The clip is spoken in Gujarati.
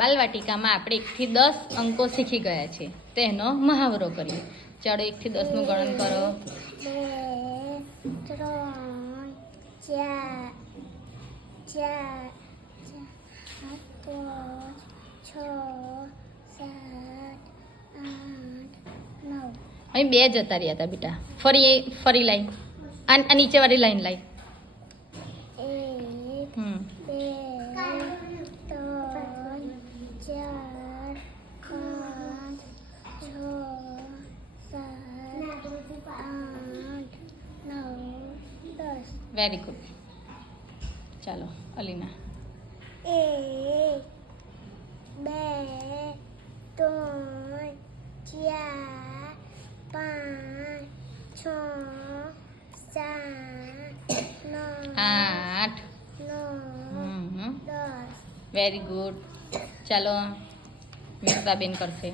બાલવાટિકામાં આપણે 1 થી 10 અંકો શીખી ગયા છે. તેનો મહાવરો કરીએ. ચાલો 1 થી 10 નું ગણન કરો. 2 3 4 5 6 7 8 9. અહીં 2 જતા રહ્યા હતા બેટા. ફરી લાઈન આ નીચે વાળી લાઈન લાઈ. 1 2 3 4 5 6 7 8 9 10. Very good. ચાલો અલીના. 1 2 3 4 5 6 7 8 9 10. Very good. ચાલો મિત્રાબેન કરશે.